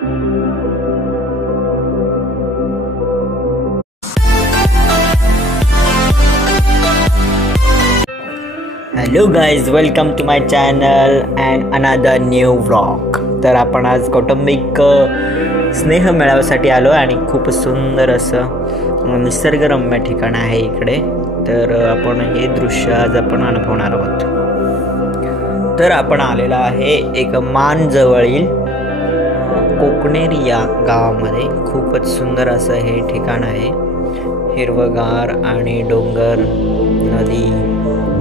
Hello guys, welcome to my channel and another new vlog. तर आपण आज कौटुंबिक स्नेह मेळाव्यासाठी आलो आणि खूप सुंदर असं निसर्गरम्य ठिकाण आहे इकडे. तर आपण हे दृश्य आज आपण अनुभवणार आहोत. तर आपण आलेला आहे एक मानजवळील कोकणेर या गावामध्ये. खूपच सुंदर असं हे ठिकाण आहे. हिरवगार आणि डोंगर, नदी,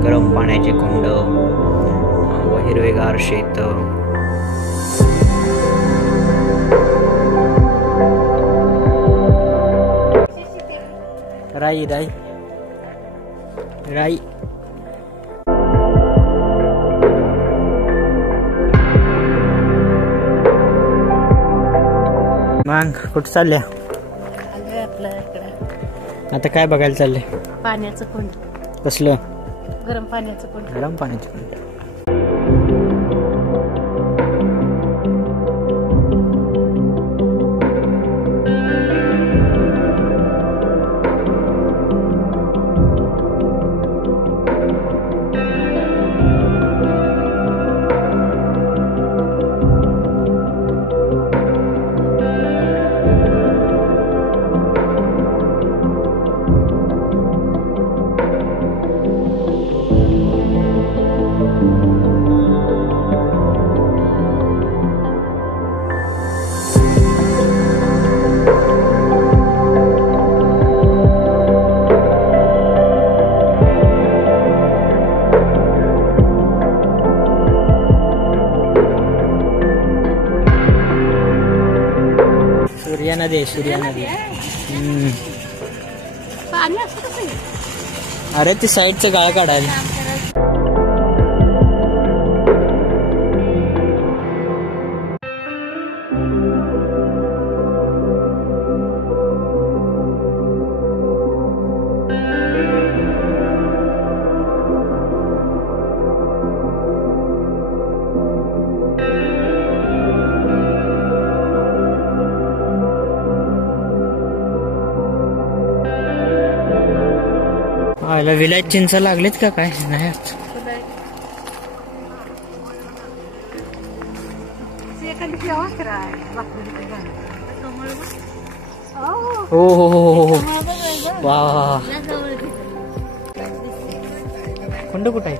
गरम पाण्याचे कुंड व हिरवेगार शेत. राई राई राई मग कुठं चालल्या? आता काय बघायला चाललंय? पाण्याचं कुंड. कसलं? गरम पाण्याचं कुंड. गरम पाण्याचं कुंड. सूर्या नदी आहे, सूर्या नदी. अरे ती साईडचं गाळ काढायला. विलायत चिंच लागलेत का काय? नाही. हो हो हो हो हो. वा, कुंड कुठं आहे?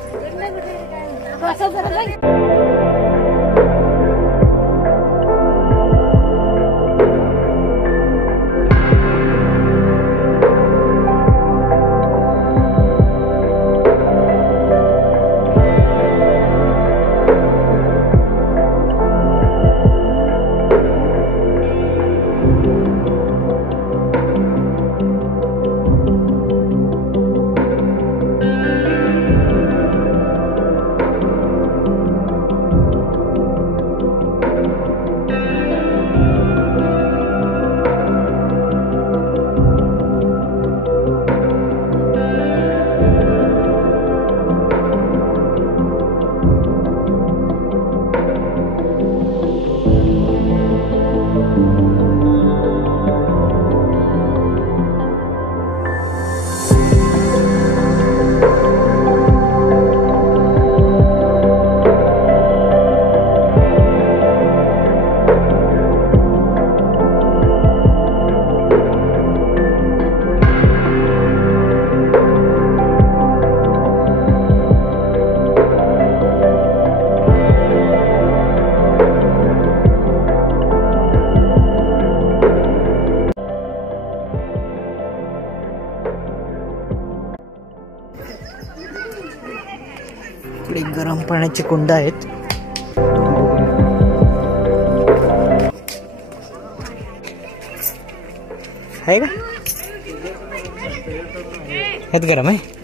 इकडे गरम पाण्याचे कुंड आहेत. आहे का? ह्यात गरम आहे.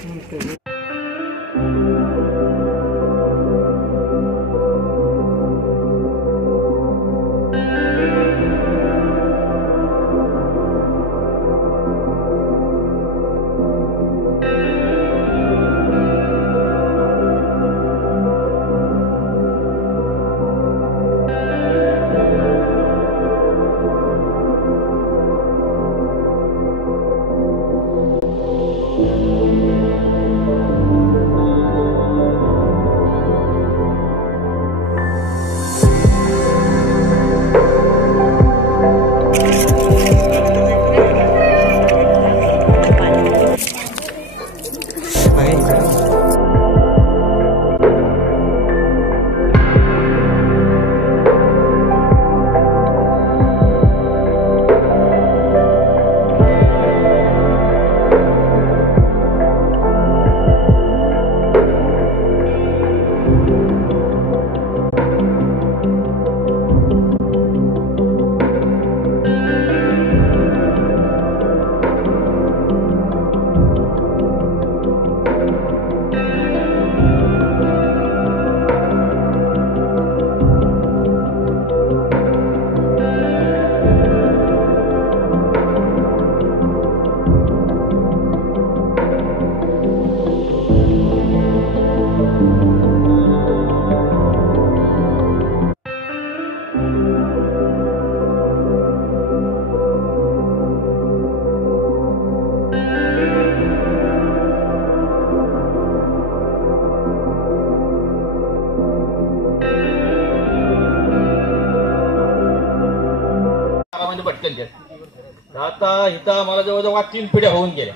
त्यांच्यात. आता इथं आम्हाला जवळजवळ 3 पिढ्या होऊन गेल्या.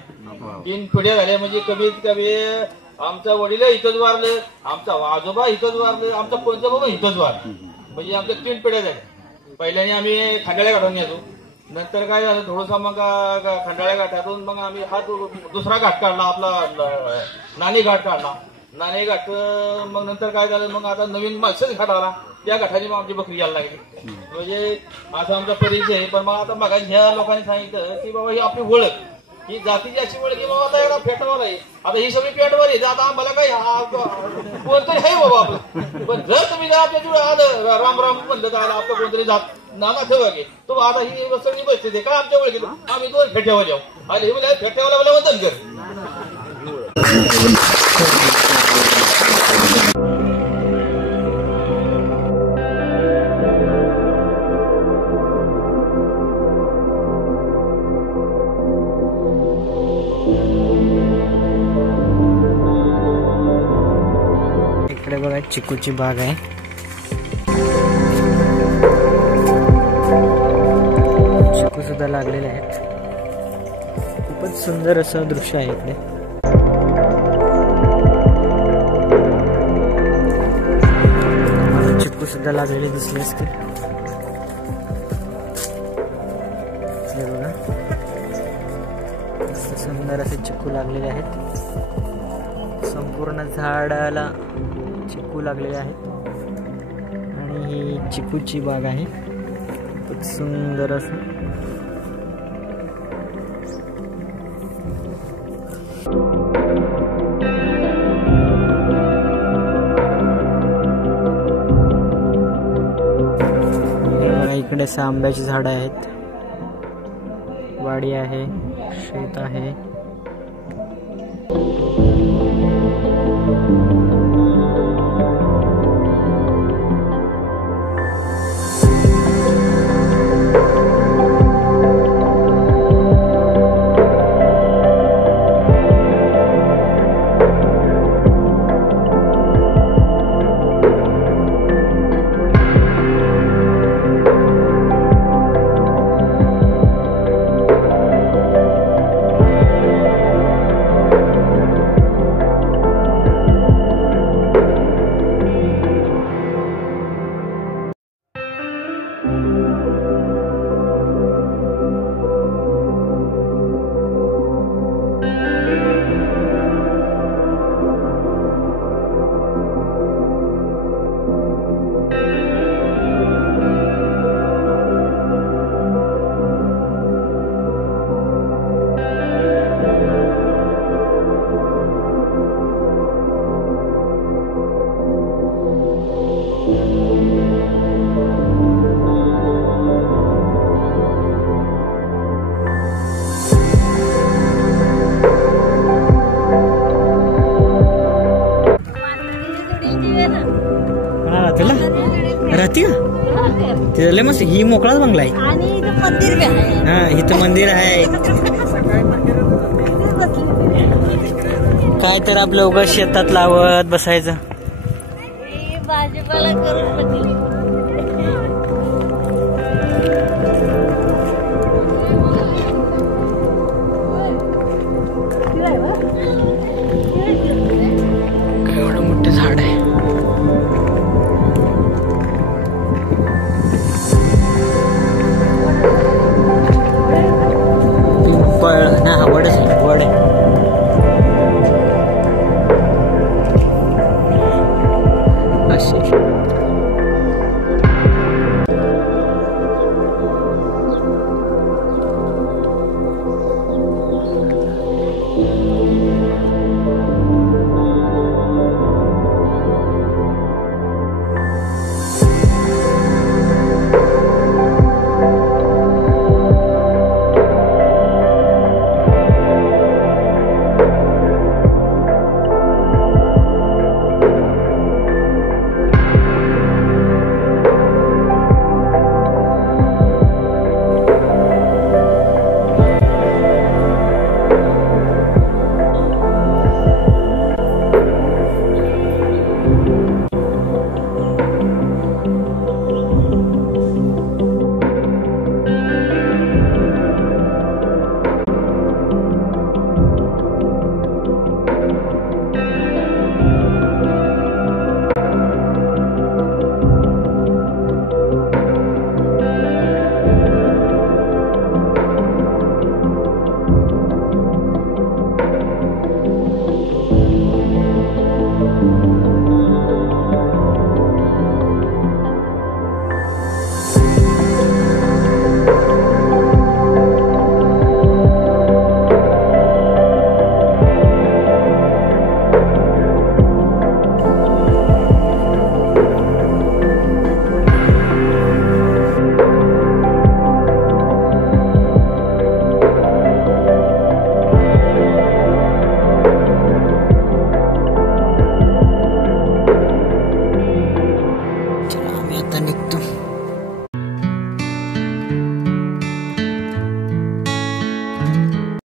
3 पिढ्या झाल्या म्हणजे कमीत कमी आमचा वडील इथंच वारलं, आमचा आजोबा इथंच वारलं, आमचा पंजोबा इथंच वारलं. म्हणजे आमच्या 3 पिढ्या झाल्या. पहिल्याने आम्ही खंडाळ्या घाटातून येतो. नंतर काय झालं थोडंसं मग खंडाळ्या घाटातून मग आम्ही हा दुसरा घाट काढला, आपला नाणी घाट काढला. नाणे घाट मग नंतर काय झालं मग आता नवीन मालसच घाट आला. त्या घाटाने मग आमची बकरी यायला लागली. म्हणजे असा आमचा परिचय आहे. पण मग आता मग ह्या लोकांनी सांगितलं की बाबा ही आपली ओळख, ही जातीची अशी ओळख की बाबा आता एवढा फेटवाला आहे. आता ही सगळी पेटवर आहे. आता आम्हाला काय कोणतरी आहे बाबा आपलं. पण जर तुम्ही आपल्या जुळे आलं राम राम म्हणलं तर आला आपलं कोणतरी जात नाना ठेवा की तो आता ही सगळी बसते ते काय आमच्या ओळखीत आम्ही 2 फेट्यावर जाऊ. आणि हे बोला फेट्यावाला मला वंदन कर. इकडे बघा चिकूची बाग आहे. चिकू सुद्धा लागलेले आहेत. खूपच सुंदर असं दृश्य आहे इकडे. चिकू सुद्धा लागलेले दिसले असते. हे बघा सुंदर असे चिकू लागलेले आहेत. संपूर्ण झाडाला चिकू लागलेले आहेत आणि ही चिकूची बाग आहे. खूप सुंदर असं. इकडे आंब्याची झाडं आहेत, वाडी आहे, शेत आहे. राहते का तिथले मस्त. ही मोकळाच बंगला आहे. हा इथं मंदिर आहे. काय तर आपलं उगाच शेतात लावत बसायचं. भाजीपाला करून